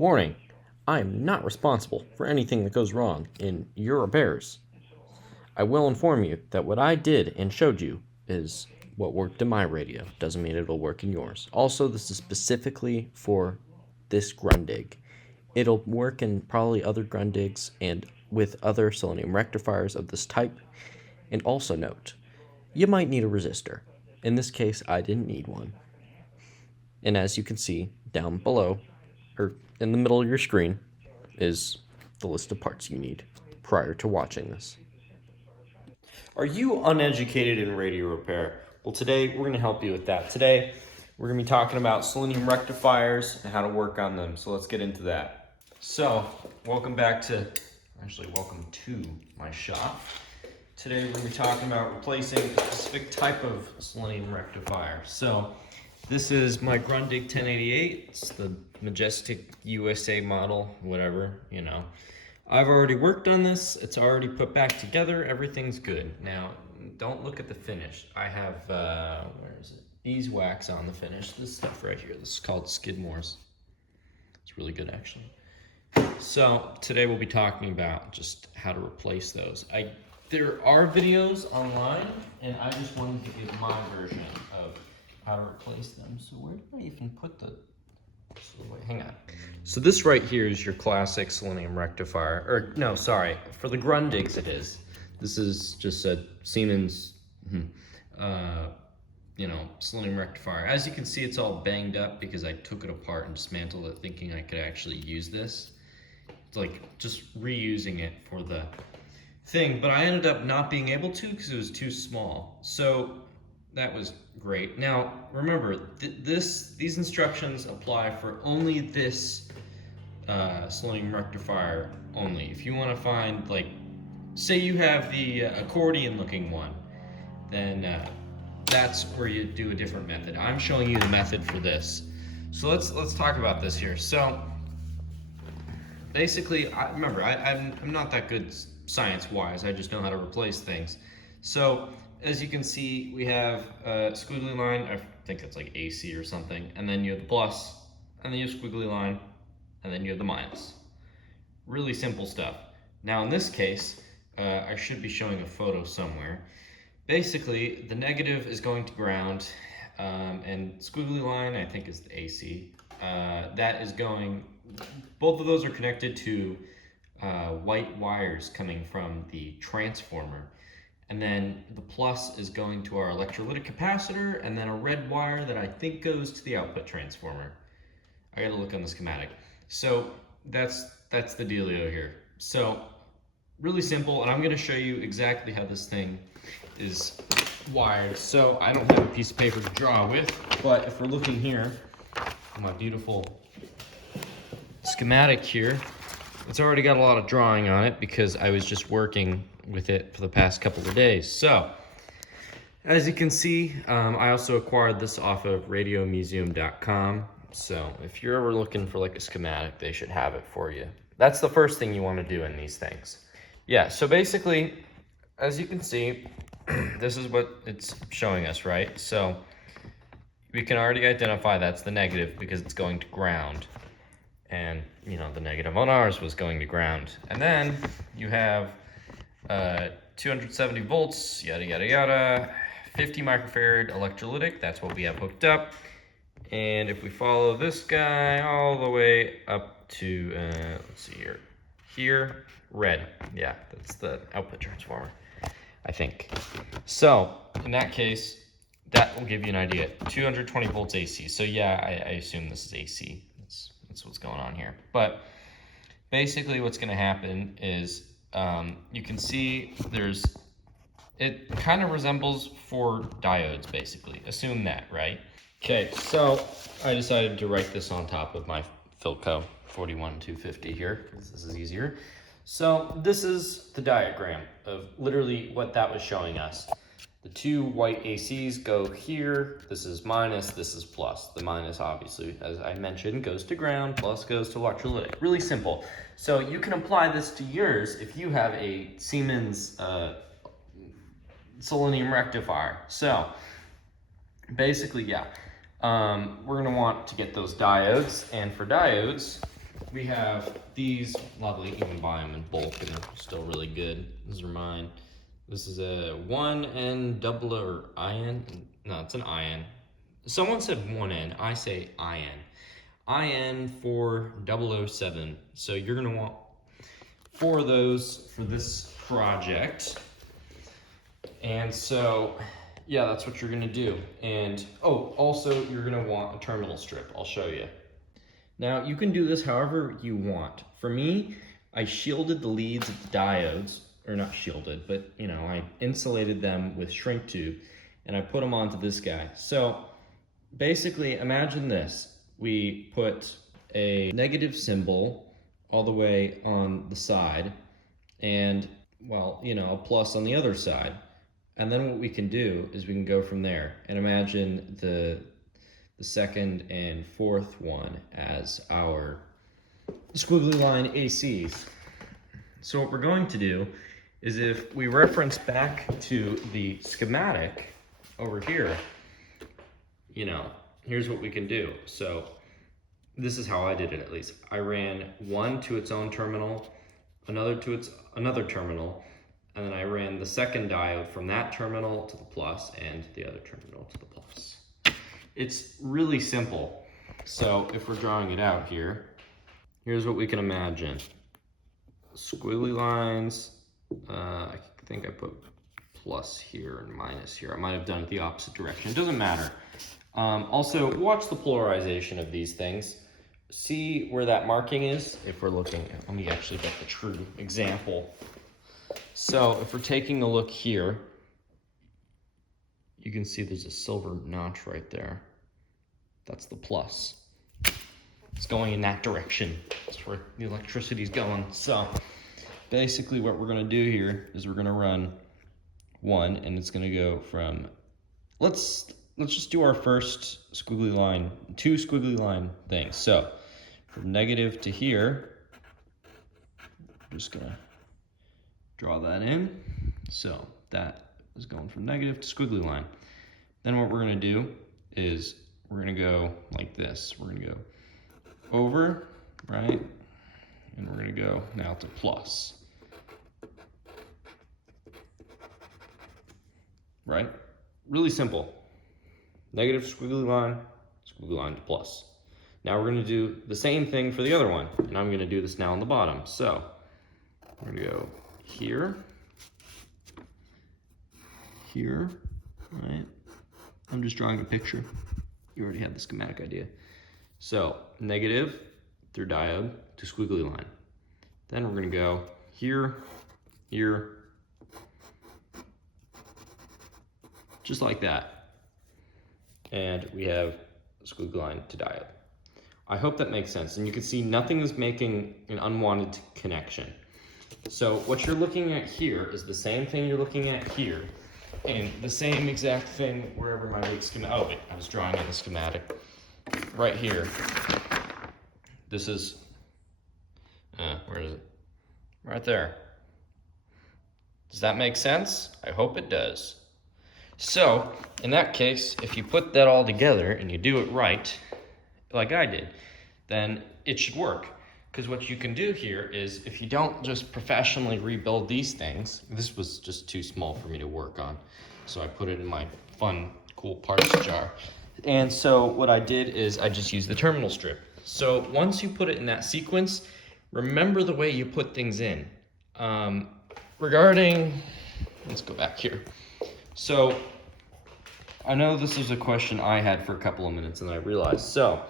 Warning, I am not responsible for anything that goes wrong in your repairs. I will inform you that what I did and showed you is what worked in my radio. Doesn't mean it'll work in yours. Also, this is specifically for this Grundig. It'll work in probably other Grundigs and with other selenium rectifiers of this type. And also note, you might need a resistor. In this case, I didn't need one. And as you can see down below, or in the middle of your screen, is the list of parts you need prior to watching this. Are you uneducated in radio repair? Well, today we're going to help you with that. Today we're going to be talking about selenium rectifiers and how to work on them. So let's get into that. So welcome to my shop. Today we're going to be talking about replacing a specific type of selenium rectifier. So this is my Grundig 1088. It's the Majestic USA model, whatever, you know. I've already worked on this. It's already put back together. Everything's good. Now, don't look at the finish. I have, where is it? Beeswax on the finish. This stuff right here. This is called Skidmore's. It's really good, actually. So today we'll be talking about just how to replace those. There are videos online, and I just wanted to give my version of how to replace them. So where did I even put the... So wait, hang on. So this right here is your classic selenium rectifier, or no, sorry, for the Grundigs it is. This is just a Siemens, selenium rectifier. As you can see, it's all banged up because I took it apart and dismantled it thinking I could actually use this. It's like just reusing it for the thing, but I ended up not being able to because it was too small. So that was great. Now, remember, these instructions apply for only this selenium rectifier only. If you want to find, like, say you have the accordion-looking one, then that's where you do a different method. I'm showing you the method for this. So let's talk about this here. So basically, I'm not that good science-wise. I just know how to replace things. So as you can see, we have a squiggly line. I think it's like AC or something. And then you have the plus, and then you have squiggly line, and then you have the minus. Really simple stuff. Now in this case, I should be showing a photo somewhere. Basically, the negative is going to ground, and squiggly line, I think, is the AC. That is going, both of those are connected to white wires coming from the transformer. And then the plus is going to our electrolytic capacitor, and then a red wire that I think goes to the output transformer. I gotta look on the schematic. So that's the dealio here. So really simple, and I'm gonna show you exactly how this thing is wired. So I don't have a piece of paper to draw with, but if we're looking here, my beautiful schematic here, it's already got a lot of drawing on it because I was just working with it for the past couple of days. So as you can see, I also acquired this off of radiomuseum.com. So if you're ever looking for like a schematic, they should have it for you. That's the first thing you want to do in these things. Yeah, so basically, as you can see, this is what it's showing us, right? So we can already identify that's the negative because it's going to ground. And, you know, the negative on ours was going to ground. And then you have 270 volts, yada, yada, yada, 50 microfarad electrolytic, that's what we have hooked up. And if we follow this guy all the way up to, let's see here, red, yeah, that's the output transformer, I think. So in that case, that will give you an idea, 220 volts AC. So yeah, I assume this is AC, that's what's going on here. But basically what's gonna happen is, you can see it kind of resembles 4 diodes, basically. Assume that, right? Okay, so I decided to write this on top of my Philco 41250 here, because this is easier. So this is the diagram of literally what that was showing us. The 2 white ACs go here. This is minus, this is plus. The minus, obviously, as I mentioned, goes to ground, plus goes to electrolytic. Really simple. So you can apply this to yours if you have a Siemens selenium rectifier. So basically, yeah, we're gonna want to get those diodes, and for diodes, we have these lovely, you can buy them in bulk and they're still really good. These are mine. This is a 1N double or IN. No, it's an IN. Someone said 1N, I say IN. IN4007. So you're gonna want 4 of those for this project. And so, yeah, that's what you're gonna do. And, oh, also you're gonna want a terminal strip. I'll show you. Now, you can do this however you want. For me, I shielded the leads of the diodes, or not shielded, but you know, I insulated them with shrink tube, and I put them onto this guy. So basically, imagine this. We put a negative symbol all the way on the side, and, well, you know, a plus on the other side. And then what we can do is we can go from there. And imagine the second and fourth one as our squiggly line ACs. So what we're going to do is, if we reference back to the schematic over here, you know, here's what we can do. So this is how I did it, at least. I ran one to its own terminal, another to its another terminal, and then I ran the second diode from that terminal to the plus and the other terminal to the plus. It's really simple. So if we're drawing it out here, here's what we can imagine. Squiggly lines, I think I put plus here and minus here. I might have done it the opposite direction, it doesn't matter. Also, watch the polarization of these things. See where that marking is. If we're looking, let me actually get the true example. So if we're taking a look here, you can see there's a silver notch right there. That's the plus. It's going in that direction. That's where the electricity's going. So basically what we're gonna do here is we're gonna run one, and it's gonna go from, let's just do our first squiggly line, 2 squiggly line things. So from negative to here, I'm just gonna draw that in. So that is going from negative to squiggly line. Then what we're gonna do is we're gonna go like this. We're gonna go over, right? And we're gonna go now to plus. Right? Really simple. Negative squiggly line to plus. Now we're gonna do the same thing for the other one, and I'm gonna do this now on the bottom. So we're gonna go here, here, right? I'm just drawing a picture. You already had the schematic idea. So negative through diode to squiggly line. Then we're gonna go here, here, just like that. And we have squiggly line to diode. I hope that makes sense. And you can see nothing is making an unwanted connection. So what you're looking at here is the same thing you're looking at here, and the same exact thing wherever my big schematic, oh wait, I was drawing in the schematic. Right here, this is, where is it? Right there. Does that make sense? I hope it does. So, in that case, if you put that all together and you do it right, like I did, then it should work. Because what you can do here is, if you don't just professionally rebuild these things, this was just too small for me to work on, so I put it in my fun, cool parts jar. And so what I did is I just used the terminal strip. So once you put it in that sequence, remember the way you put things in. Regarding, let's go back here. So I know this was a question I had for a couple of minutes and I realized. So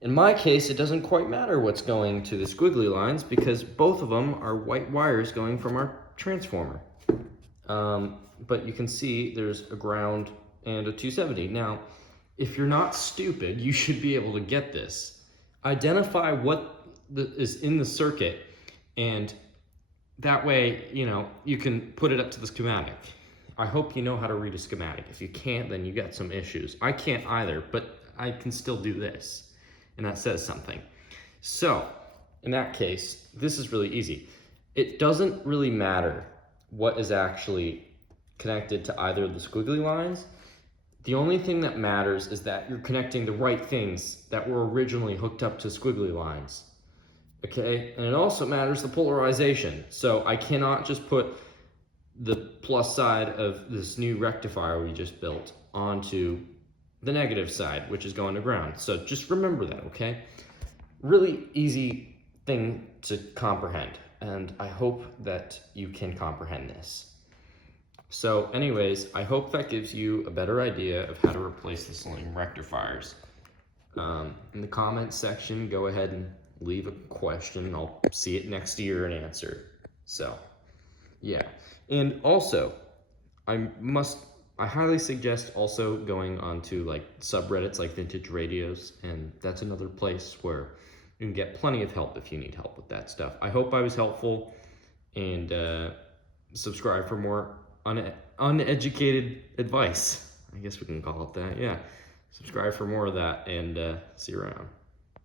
in my case, it doesn't quite matter what's going to the squiggly lines because both of them are white wires going from our transformer. But you can see there's a ground and a 270. Now, if you're not stupid, you should be able to get this. Identify what is in the circuit, and that way, you know, you can put it up to the schematic. I hope you know how to read a schematic. If you can't, then you got some issues. I can't either, but I can still do this, and that says something. So, in that case, this is really easy. It doesn't really matter what is actually connected to either of the squiggly lines. The only thing that matters is that you're connecting the right things that were originally hooked up to squiggly lines. Okay, and it also matters the polarization. So I cannot just put the plus side of this new rectifier we just built onto the negative side, which is going to ground. So just remember that, okay? Really easy thing to comprehend, and I hope that you can comprehend this. So anyways, I hope that gives you a better idea of how to replace the selenium rectifiers. In the comments section, go ahead and leave a question. I'll see it next year and answer. So, yeah. And also, I highly suggest also going onto like subreddits like Vintage Radios, and that's another place where you can get plenty of help if you need help with that stuff. I hope I was helpful, and subscribe for more uneducated advice. I guess we can call it that, yeah. Subscribe for more of that, and see you around.